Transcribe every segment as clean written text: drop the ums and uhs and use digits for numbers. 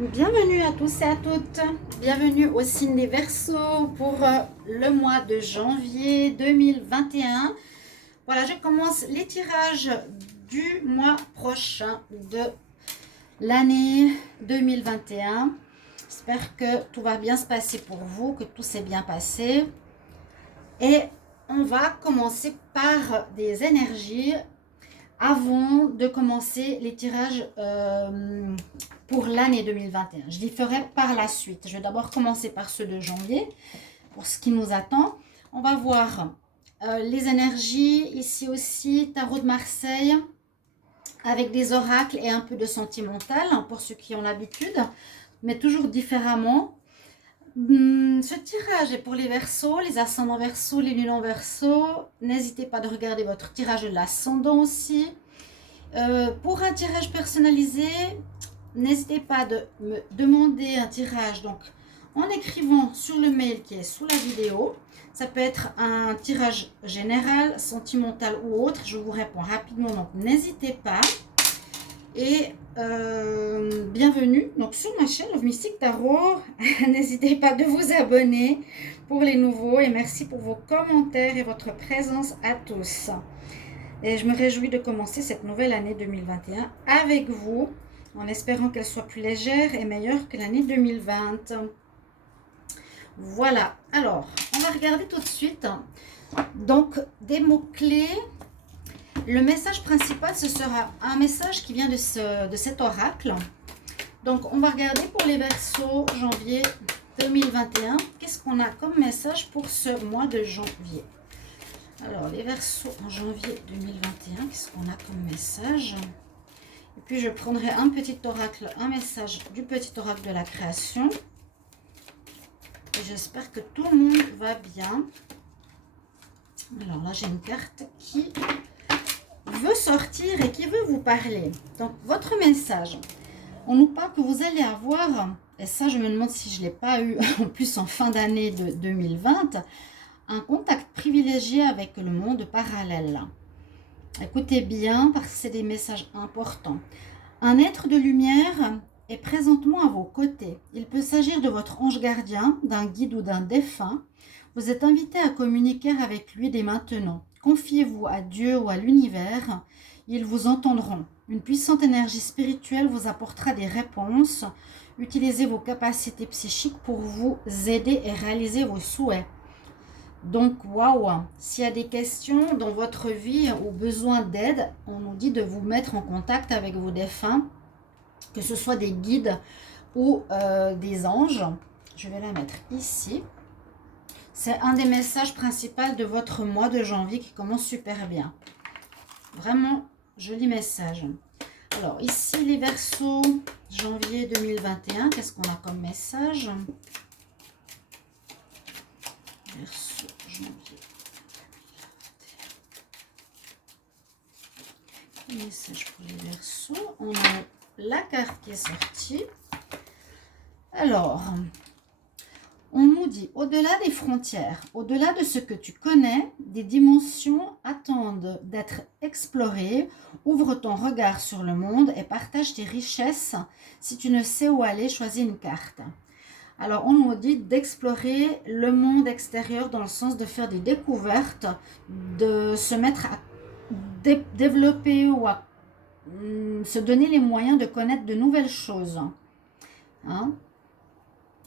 Bienvenue à tous et à toutes, bienvenue au signe des Verseaux pour le mois de janvier 2021. Voilà, je commence les tirages du mois prochain de l'année 2021. J'espère que tout va bien se passer pour vous, que tout s'est bien passé. Et on va commencer par des énergies avant de commencer les tirages pour l'année 2021. Je les ferai par la suite. Je vais d'abord commencer par ceux de janvier, pour ce qui nous attend. On va voir les énergies, ici aussi, tarot de Marseille, avec des oracles et un peu de sentimental, pour ceux qui ont l'habitude, mais toujours différemment. Ce tirage est pour les Verseaux, les ascendants Verseaux, les lunes en Verseaux. N'hésitez pas de regarder votre tirage de l'ascendant aussi. Pour un tirage personnalisé, n'hésitez pas de me demander un tirage donc en écrivant sur le mail qui est sous la vidéo. Ça peut être un tirage général, sentimental ou autre. Je vous réponds rapidement, donc n'hésitez pas. Et bienvenue donc sur ma chaîne Love Mystic Tarot. N'hésitez pas de vous abonner pour les nouveaux et merci pour vos commentaires et votre présence à tous. Et je me réjouis de commencer cette nouvelle année 2021 avec vous, en espérant qu'elle soit plus légère et meilleure que l'année 2020. Voilà, alors, on va regarder tout de suite. Donc, des mots-clés. Le message principal, ce sera un message qui vient de cet oracle. Donc, on va regarder pour les Verseaux janvier 2021. Qu'est-ce qu'on a comme message pour ce mois de janvier ? Alors, les Verseaux en janvier 2021, qu'est-ce qu'on a comme message? Et puis, je prendrai un petit oracle, un message du petit oracle de la création. Et j'espère que tout le monde va bien. Alors là, j'ai une carte qui veut sortir et qui veut vous parler. Donc, votre message. On nous parle que vous allez avoir, et ça, je me demande si je ne l'ai pas eu en plus en fin d'année de 2020, un contact privilégié avec le monde parallèle. Écoutez bien parce que c'est des messages importants. Un être de lumière est présentement à vos côtés. Il peut s'agir de votre ange gardien, d'un guide ou d'un défunt. Vous êtes invité à communiquer avec lui dès maintenant. Confiez-vous à Dieu ou à l'univers. Ils vous entendront. Une puissante énergie spirituelle vous apportera des réponses. Utilisez vos capacités psychiques pour vous aider et réaliser vos souhaits. Donc, waouh, s'il y a des questions dans votre vie ou besoin d'aide, on nous dit de vous mettre en contact avec vos défunts, que ce soit des guides ou des anges. Je vais la mettre ici. C'est un des messages principaux de votre mois de janvier qui commence super bien. Vraiment, joli message. Alors, ici, les Verseaux, janvier 2021, qu'est-ce qu'on a comme message ? Verseaux, janvier 2021. Message pour les Verseaux. On a la carte qui est sortie. Alors, on nous dit, au-delà des frontières, au-delà de ce que tu connais, des dimensions attendent d'être explorées. Ouvre ton regard sur le monde et partage tes richesses. Si tu ne sais où aller, choisis une carte. Alors, on nous dit d'explorer le monde extérieur dans le sens de faire des découvertes, de se mettre à développer ou à se donner les moyens de connaître de nouvelles choses. Hein?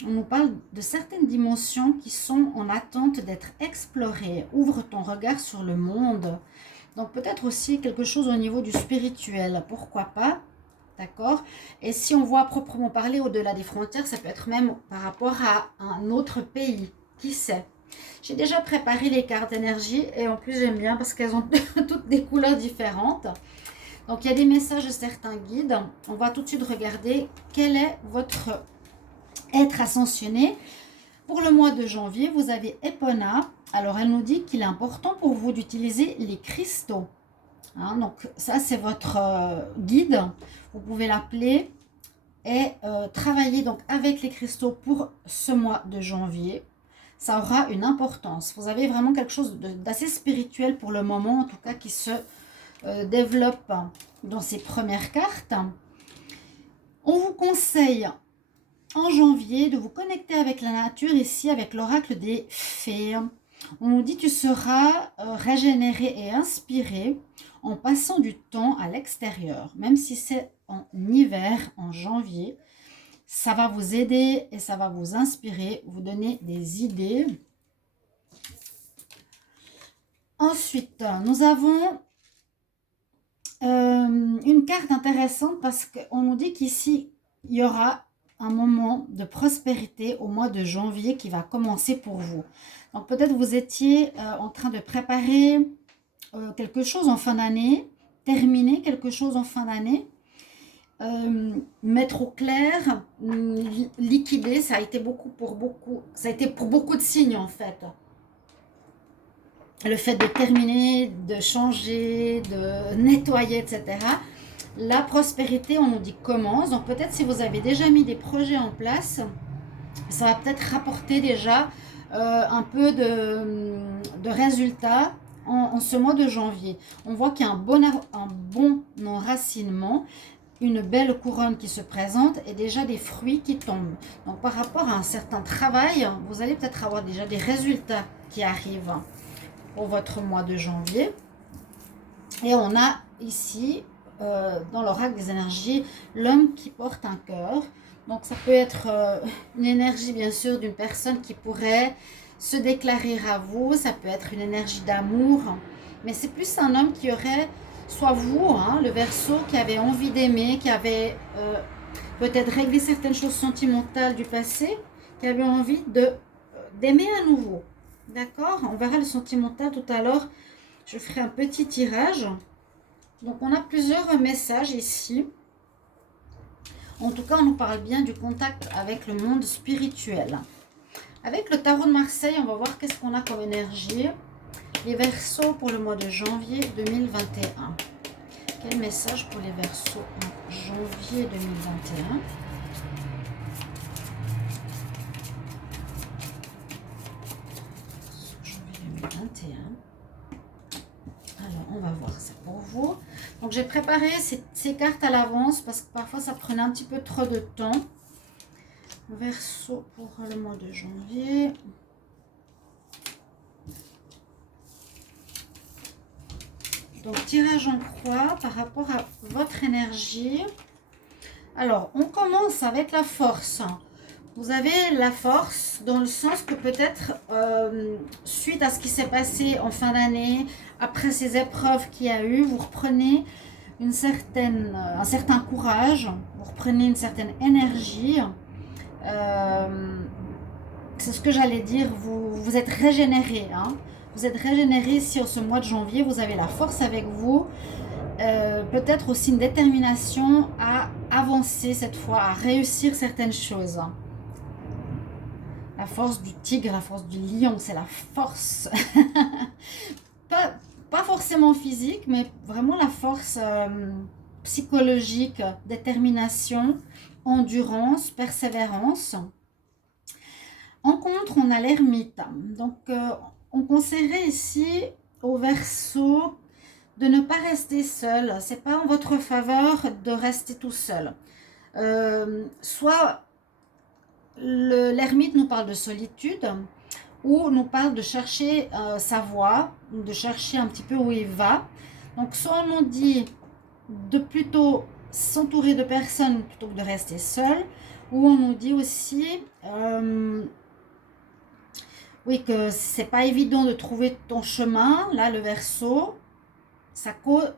On nous parle de certaines dimensions qui sont en attente d'être explorées. Ouvre ton regard sur le monde. Donc, peut-être aussi quelque chose au niveau du spirituel. Pourquoi pas? D'accord. Et si on voit proprement parler au-delà des frontières, ça peut être même par rapport à un autre pays. Qui sait? J'ai déjà préparé les cartes d'énergie et en plus j'aime bien parce qu'elles ont toutes des couleurs différentes. Donc il y a des messages de certains guides. On va tout de suite regarder quel est votre être ascensionné. Pour le mois de janvier, vous avez Epona. Alors elle nous dit qu'il est important pour vous d'utiliser les cristaux. Hein, donc ça c'est votre guide, vous pouvez l'appeler et travailler donc avec les cristaux pour ce mois de janvier. Ça aura une importance. Vous avez vraiment quelque chose d'assez spirituel pour le moment, en tout cas qui se développe dans ces premières cartes. On vous conseille en janvier de vous connecter avec la nature ici, avec l'oracle des fées. On nous dit tu seras régénéré et inspiré en passant du temps à l'extérieur. Même si c'est en hiver, en janvier, ça va vous aider et ça va vous inspirer, vous donner des idées. Ensuite, nous avons une carte intéressante parce qu'on nous dit qu'ici, il y aura un moment de prospérité au mois de janvier qui va commencer pour vous. Donc peut-être vous étiez en train de préparer quelque chose en fin d'année, terminer quelque chose en fin d'année, mettre au clair, liquider, ça a été pour beaucoup de signes en fait. Le fait de terminer, de changer, de nettoyer, etc. La prospérité, on nous dit commence. Donc peut-être si vous avez déjà mis des projets en place, ça va peut-être rapporter déjà un peu de résultats en ce mois de janvier. On voit qu'il y a un bon enracinement, une belle couronne qui se présente et déjà des fruits qui tombent. Donc par rapport à un certain travail, vous allez peut-être avoir déjà des résultats qui arrivent pour votre mois de janvier. Et on a ici, dans l'oracle des énergies, l'homme qui porte un cœur. Donc ça peut être une énergie bien sûr d'une personne qui pourrait se déclarer à vous. Ça peut être une énergie d'amour. Mais c'est plus un homme qui aurait, soit vous, hein, le Verseau, qui avait envie d'aimer, qui avait peut-être réglé certaines choses sentimentales du passé, qui avait envie d'aimer à nouveau. D'accord? On verra le sentimental tout à l'heure. Je ferai un petit tirage. Donc, on a plusieurs messages ici. En tout cas, on nous parle bien du contact avec le monde spirituel. Avec le tarot de Marseille, on va voir qu'est-ce qu'on a comme énergie. Les Verseaux pour le mois de janvier 2021. Quel message pour les Verseaux en janvier 2021? Alors, on va voir ça pour vous. Donc, j'ai préparé ces cartes à l'avance parce que parfois, ça prenait un petit peu trop de temps. Verseau pour le mois de janvier. Donc, tirage en croix par rapport à votre énergie. Alors, on commence avec la force. Vous avez la force dans le sens que peut-être suite à ce qui s'est passé en fin d'année, après ces épreuves qu'il y a eu, vous reprenez un certain courage, vous reprenez une certaine énergie. C'est ce que j'allais dire, vous êtes régénéré. Hein. Vous êtes régénéré ici en ce mois de janvier, vous avez la force avec vous. Peut-être aussi une détermination à avancer cette fois, à réussir certaines choses. La force du tigre, la force du lion, c'est la force. pas forcément physique, mais vraiment la force psychologique, détermination, endurance, persévérance. En contre, on a l'ermite. Donc, on conseillerait ici au Verseau de ne pas rester seul. Ce n'est pas en votre faveur de rester tout seul. Soit l'ermite nous parle de solitude, ou nous parle de chercher sa voie, de chercher un petit peu où il va. Donc, soit on nous dit de plutôt s'entourer de personnes plutôt que de rester seul, ou on nous dit aussi oui, que c'est pas évident de trouver ton chemin. Là, le Verseau, ça peut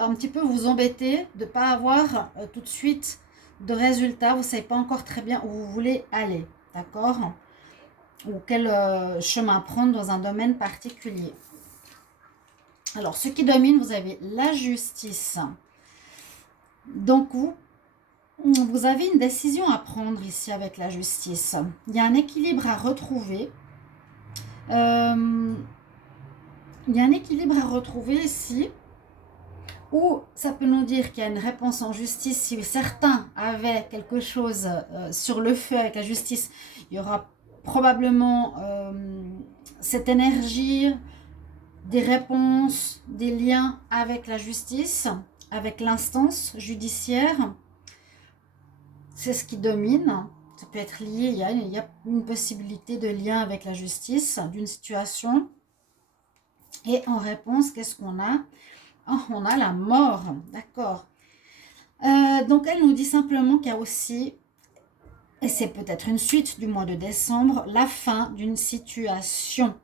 un petit peu vous embêter de ne pas avoir tout de suite de résultats. Vous ne savez pas encore très bien où vous voulez aller, d'accord? Ou quel chemin prendre dans un domaine particulier. Alors, ce qui domine, vous avez la justice. Donc, vous avez une décision à prendre ici avec la justice. Il y a un équilibre à retrouver. Il y a un équilibre à retrouver ici, où ça peut nous dire qu'il y a une réponse en justice. Si certains avaient quelque chose sur le feu avec la justice, il y aura probablement cette énergie, des réponses, des liens avec la justice, avec l'instance judiciaire. C'est ce qui domine. Ça peut être lié, il y a une possibilité de lien avec la justice d'une situation. Et en réponse, qu'est-ce qu'on a? Oh, on a la mort, d'accord. Donc elle nous dit simplement qu'il y a aussi, et c'est peut-être une suite du mois de décembre, la fin d'une situation.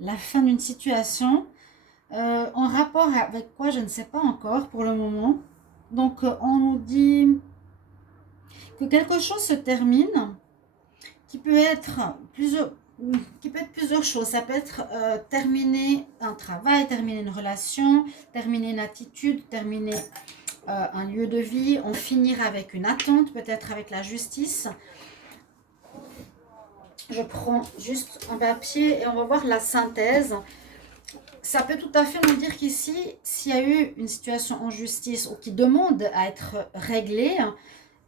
La fin d'une situation, en rapport avec quoi, je ne sais pas encore pour le moment. Donc on nous dit que quelque chose se termine, qui peut être plusieurs choses. Ça peut être terminer un travail, terminer une relation, terminer une attitude, terminer un lieu de vie, en finir avec une attente, peut-être avec la justice. Je prends juste un papier et on va voir la synthèse. Ça peut tout à fait nous dire qu'ici, s'il y a eu une situation en justice ou qui demande à être réglée,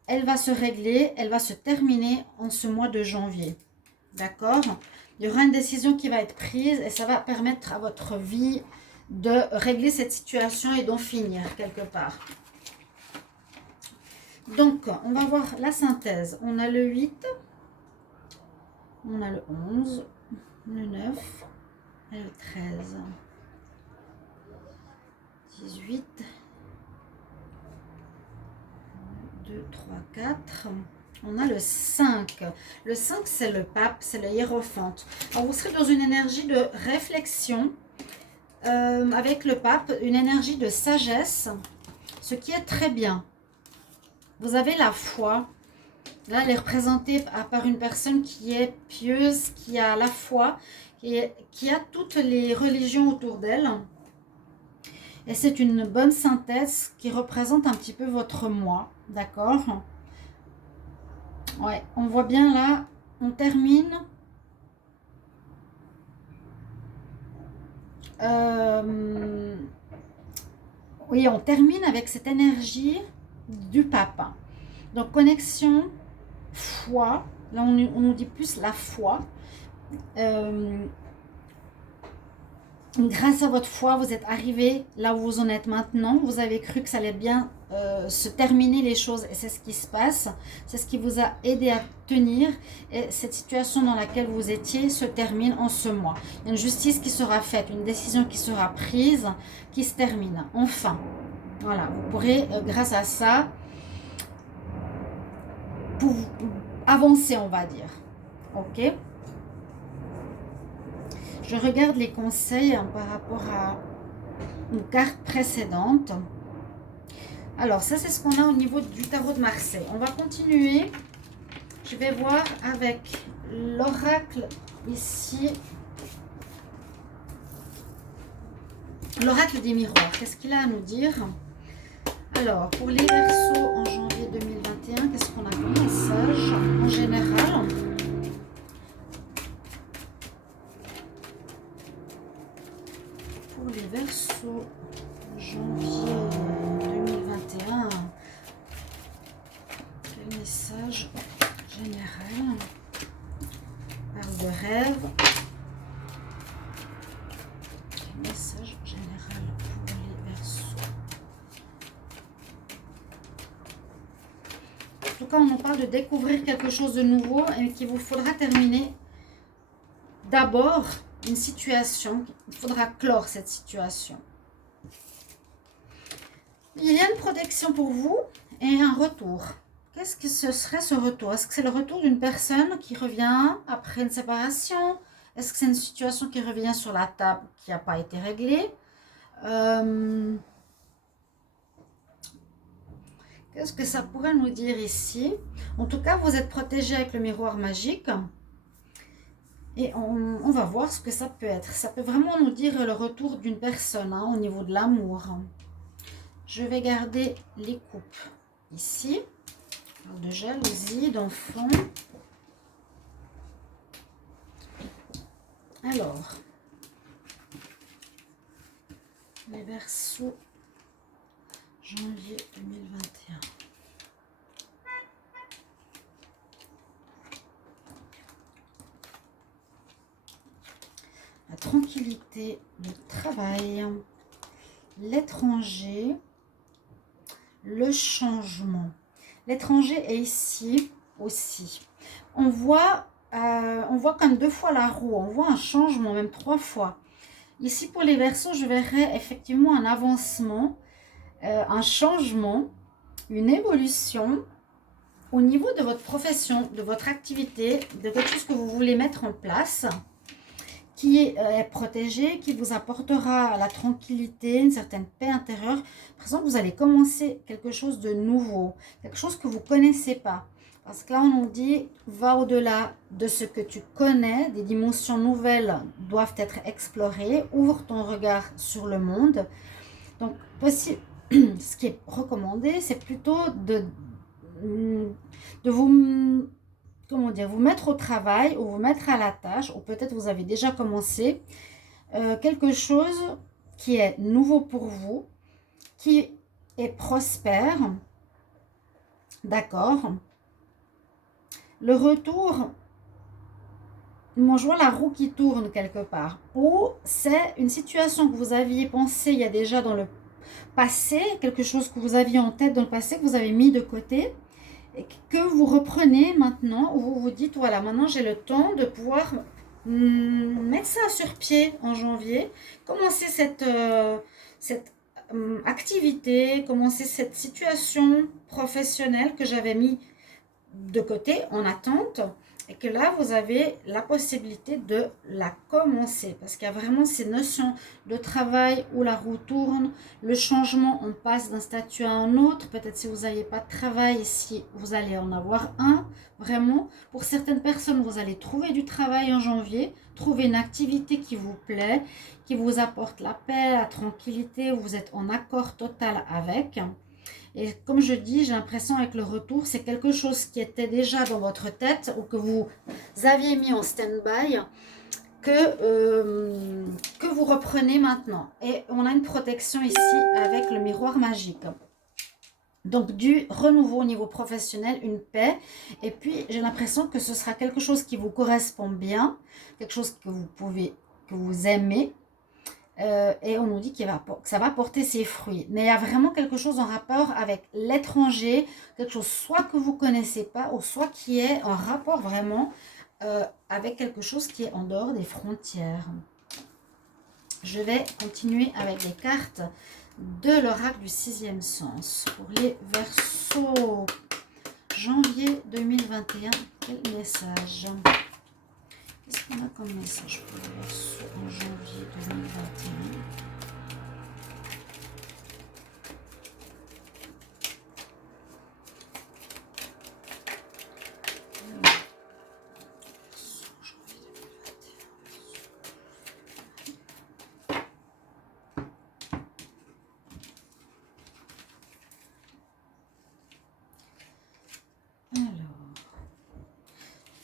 elle va se régler, elle va se terminer en ce mois de janvier. D'accord? Il y aura une décision qui va être prise et ça va permettre à votre vie de régler cette situation et d'en finir quelque part. Donc, on va voir la synthèse. On a le 8, on a le 11, le 9 et le 13. 18, 2, 3, 4. On a le 5. Le 5, c'est le pape, c'est le hiérophante. Alors, vous serez dans une énergie de réflexion avec le pape, une énergie de sagesse, ce qui est très bien. Vous avez la foi. Là, elle est représentée par une personne qui est pieuse, qui a la foi, qui a toutes les religions autour d'elle. Et c'est une bonne synthèse qui représente un petit peu votre moi. D'accord? Ouais, on voit bien là, on termine. Oui, on termine avec cette énergie du pape. Donc, connexion, foi. Là, on nous dit plus la foi. Grâce à votre foi, vous êtes arrivé là où vous en êtes maintenant. Vous avez cru que ça allait bien se terminer les choses et c'est ce qui se passe. C'est ce qui vous a aidé à tenir et cette situation dans laquelle vous étiez se termine en ce mois. Il y a une justice qui sera faite, une décision qui sera prise, qui se termine. Enfin, voilà, vous pourrez grâce à ça pour avancer, on va dire. Ok? Je regarde les conseils par rapport à une carte précédente. Alors, ça, c'est ce qu'on a au niveau du tarot de Marseille. On va continuer. Je vais voir avec l'oracle ici. L'oracle des miroirs. Qu'est-ce qu'il a à nous dire? Alors, pour les Verseaux en janvier 2021, qu'est-ce qu'on a comme message en général? Pour les Verseaux janvier 2021, quel message général? Parle de rêve. Quel message général pour les Verseaux? En tout cas, on nous parle de découvrir quelque chose de nouveau et qu'il vous faudra terminer d'abord une situation. Il faudra clore cette situation. Il y a une protection pour vous et un retour. Qu'est-ce que ce serait ce retour? Est-ce que c'est le retour d'une personne qui revient après une séparation? Est-ce que c'est une situation qui revient sur la table qui n'a pas été réglée? Qu'est-ce que ça pourrait nous dire ici? En tout cas, vous êtes protégé avec le miroir magique. Et on va voir ce que ça peut être. Ça peut vraiment nous dire le retour d'une personne au niveau de l'amour. Je vais garder les coupes ici. De jalousie, d'enfant. Alors, les Verseaux, janvier 2021. La tranquillité, le travail, l'étranger, le changement. L'étranger est ici aussi. On voit comme 2 fois la roue, on voit un changement, même 3 fois. Ici, pour les Verseaux, je verrais effectivement un avancement, un changement, une évolution au niveau de votre profession, de votre activité, de quelque chose que vous voulez mettre en place, qui est protégé, qui vous apportera la tranquillité, une certaine paix intérieure. Par exemple, vous allez commencer quelque chose de nouveau, quelque chose que vous ne connaissez pas. Parce que là, on nous dit, va au-delà de ce que tu connais, des dimensions nouvelles doivent être explorées, ouvre ton regard sur le monde. Donc, voici ce qui est recommandé, c'est plutôt de vous, comment dire, vous mettre au travail ou vous mettre à la tâche, ou peut-être vous avez déjà commencé, quelque chose qui est nouveau pour vous, qui est prospère, d'accord. Le retour, moi je vois la roue qui tourne quelque part, ou c'est une situation que vous aviez pensé il y a déjà dans le passé, quelque chose que vous aviez en tête dans le passé, que vous avez mis de côté, et que vous reprenez maintenant, où vous vous dites, voilà, maintenant j'ai le temps de pouvoir mettre ça sur pied en janvier, commencer cette activité, commencer cette situation professionnelle que j'avais mis de côté en attente, et que là vous avez la possibilité de la commencer, parce qu'il y a vraiment ces notions de travail où la roue tourne, le changement, on passe d'un statut à un autre. Peut-être si vous n'avez pas de travail ici, vous allez en avoir un. Vraiment, pour certaines personnes, vous allez trouver du travail en janvier, trouver une activité qui vous plaît, qui vous apporte la paix, la tranquillité, où vous êtes en accord total avec. Et comme je dis, j'ai l'impression avec le retour, c'est quelque chose qui était déjà dans votre tête ou que vous aviez mis en stand-by, que vous reprenez maintenant. Et on a une protection ici avec le miroir magique. Donc du renouveau au niveau professionnel, une paix. Et puis j'ai l'impression que ce sera quelque chose qui vous correspond bien, quelque chose que vous aimez. Et on nous dit que ça va porter ses fruits. Mais il y a vraiment quelque chose en rapport avec l'étranger, quelque chose soit que vous ne connaissez pas, ou soit qui est en rapport vraiment avec quelque chose qui est en dehors des frontières. Je vais continuer avec les cartes de l'oracle du 6e sens. Pour les Verseaux, janvier 2021, quel message ? Qu'est-ce qu'on a comme message pour les Verseaux en janvier 2021 ?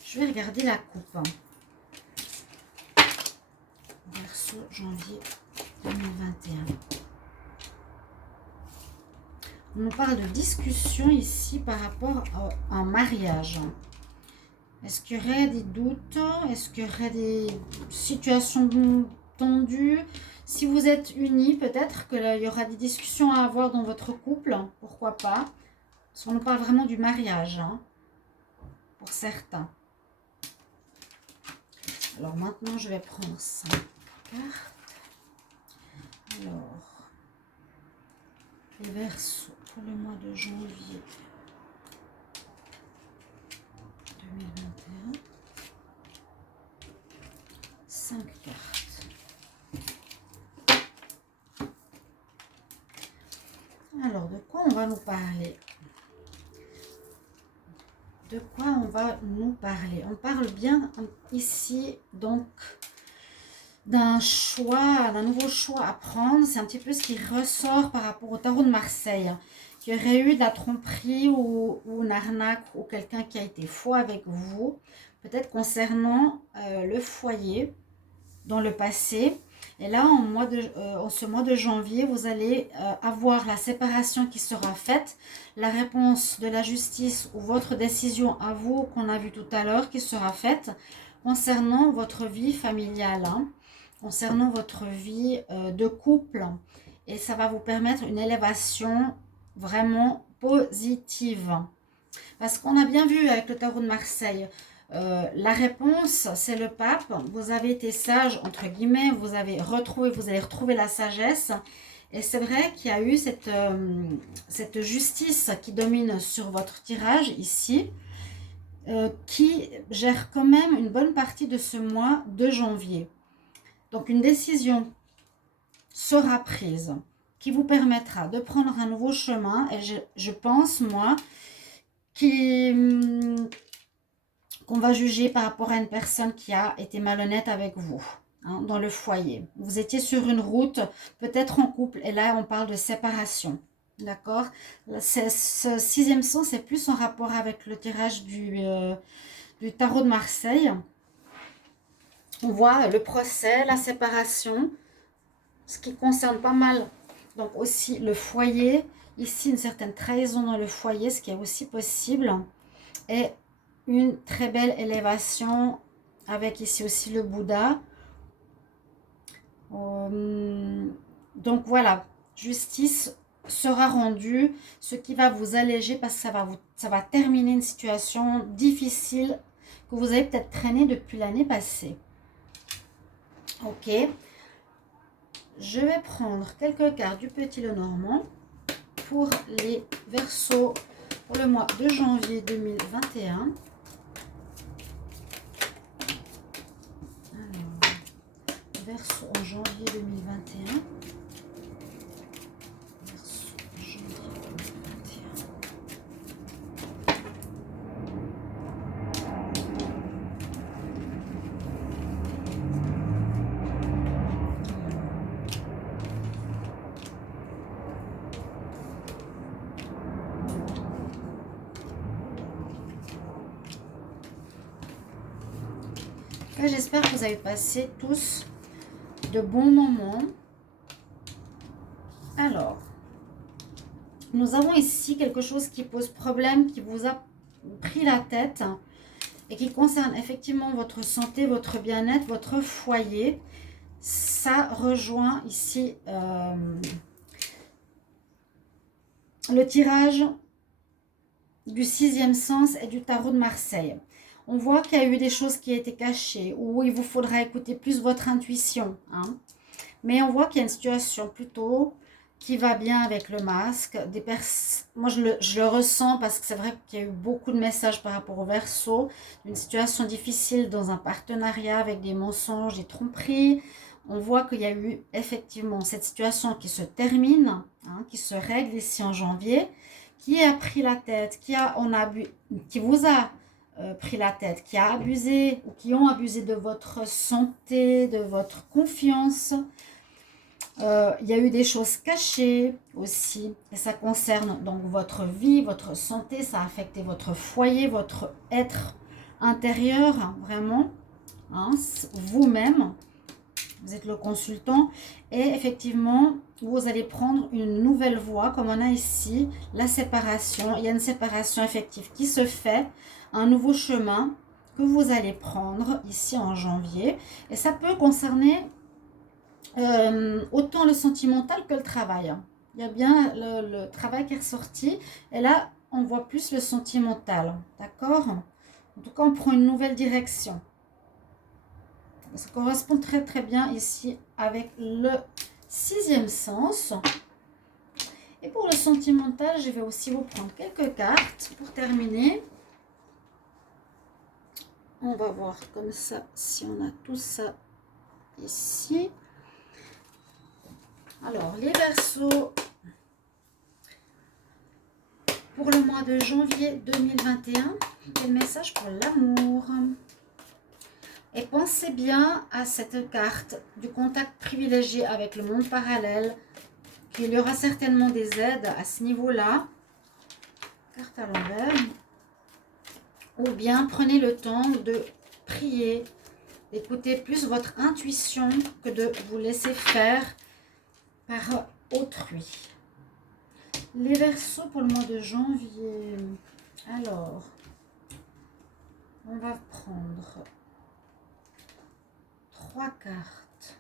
Je vais regarder la coupe. Verseau, janvier 2021. On nous parle de discussion ici par rapport à un mariage. Est-ce qu'il y aurait des doutes? Est-ce qu'il y aurait des situations tendues? Si vous êtes unis, peut-être qu'il y aura des discussions à avoir dans votre couple. Pourquoi pas? Parce qu'on nous parle vraiment du mariage, hein, pour certains. Alors maintenant, je vais prendre 5 cartes. Alors, les Verseaux pour le mois de janvier 2021. 5 cartes. Alors, de quoi on va nous parler? De quoi on va nous parler? On parle bien ici, donc, d'un choix, d'un nouveau choix à prendre. C'est un petit peu ce qui ressort par rapport au tarot de Marseille. Il y aurait eu de la tromperie ou une arnaque ou quelqu'un qui a été faux avec vous. Peut-être concernant le foyer dans le passé. Et là, en ce mois de janvier, vous allez avoir la séparation qui sera faite, la réponse de la justice ou votre décision à vous qu'on a vu tout à l'heure qui sera faite concernant votre vie familiale, hein, concernant votre vie de couple. Et ça va vous permettre une élévation vraiment positive. Parce qu'on a bien vu avec le tarot de Marseille, la réponse, c'est le pape. Vous avez été sage, entre guillemets, vous avez retrouvé, vous allez retrouver la sagesse. Et c'est vrai qu'il y a eu cette justice qui domine sur votre tirage ici, qui gère quand même une bonne partie de ce mois de janvier. Donc une décision sera prise qui vous permettra de prendre un nouveau chemin. Et je pense, moi, qu'on va juger par rapport à une personne qui a été malhonnête avec vous, hein, dans le foyer. Vous étiez sur une route, peut-être en couple, et là on parle de séparation. D'accord? Ce sixième sens, c'est plus en rapport avec le tirage du tarot de Marseille. On voit le procès, la séparation, ce qui concerne pas mal. Donc aussi le foyer, ici une certaine trahison dans le foyer, ce qui est aussi possible. Et une très belle élévation avec ici aussi le Bouddha. Donc voilà, justice sera rendue, ce qui va vous alléger parce que ça va terminer une situation difficile que vous avez peut-être traînée depuis l'année passée. Ok, je vais prendre quelques cartes du Petit Lenormand pour les Verseaux pour le mois de janvier 2021. Verseau en janvier 2021. Verseau janvier 2021. J'espère que vous avez passé tous de bons moments. Alors, nous avons ici quelque chose qui pose problème, qui vous a pris la tête et qui concerne effectivement votre santé, votre bien-être, votre foyer. Ça rejoint ici le tirage du sixième sens et du tarot de Marseille. On voit qu'il y a eu des choses qui ont été cachées, où il vous faudra écouter plus votre intuition, hein. Mais on voit qu'il y a une situation plutôt qui va bien avec le masque. Moi, je le ressens parce que c'est vrai qu'il y a eu beaucoup de messages par rapport au Verseau. Une situation difficile dans un partenariat avec des mensonges, des tromperies. On voit qu'il y a eu effectivement cette situation qui se termine, hein, qui se règle ici en janvier, qui a pris la tête, qui vous a pris la tête, qui a abusé ou qui ont abusé de votre santé, de votre confiance. Il y a eu des choses cachées aussi, et ça concerne donc votre vie, votre santé, ça a affecté votre foyer, votre être intérieur, hein, vraiment, hein, vous-même, vous êtes le consultant, et effectivement, vous allez prendre une nouvelle voie, comme on a ici, la séparation. Il y a une séparation effective qui se fait, un nouveau chemin que vous allez prendre ici en janvier, et ça peut concerner autant le sentimental que le travail. Il y a bien le travail qui est ressorti. Et là, on voit plus le sentimental. D'accord? En tout cas, on prend une nouvelle direction. Ça correspond très très bien ici avec le sixième sens. Et pour le sentimental, je vais aussi vous prendre quelques cartes pour terminer. On va voir comme ça si on a tout ça ici. Alors, les Verseaux pour le mois de janvier 2021, quel message pour l'amour? Et pensez bien à cette carte du contact privilégié avec le monde parallèle, qu'il y aura certainement des aides à ce niveau-là. Carte à l'envers. Ou bien prenez le temps de prier, d'écouter plus votre intuition que de vous laisser faire par autrui. Les Verseaux pour le mois de janvier. Alors, on va prendre 3 cartes.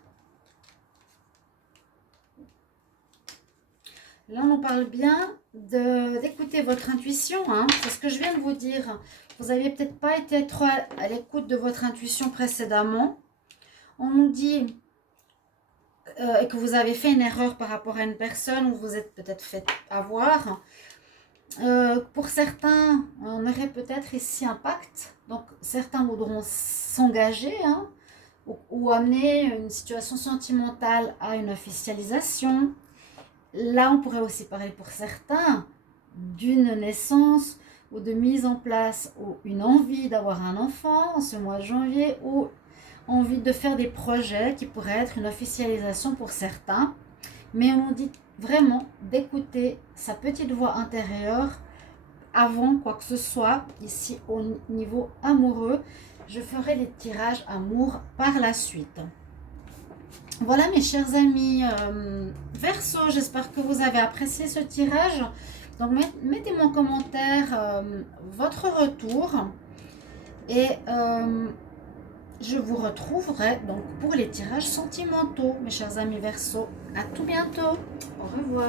Là, on nous parle bien d'écouter votre intuition, hein. C'est ce que je viens de vous dire. Vous n'aviez peut-être pas été trop à l'écoute de votre intuition précédemment. On nous dit que vous avez fait une erreur par rapport à une personne ou vous êtes peut-être fait avoir. Pour certains, on aurait peut-être ici un pacte. Donc, certains voudront s'engager, hein, ou amener une situation sentimentale à une officialisation. Là, on pourrait aussi parler pour certains d'une naissance ou de mise en place ou une envie d'avoir un enfant en ce mois de janvier ou envie de faire des projets qui pourraient être une officialisation pour certains. Mais on dit vraiment d'écouter sa petite voix intérieure avant quoi que ce soit. Ici, au niveau amoureux, je ferai les tirages amour par la suite. Voilà mes chers amis Verseau, j'espère que vous avez apprécié ce tirage. Donc mettez-moi en commentaire votre retour et je vous retrouverai donc pour les tirages sentimentaux, mes chers amis Verseau. À tout bientôt. Au revoir.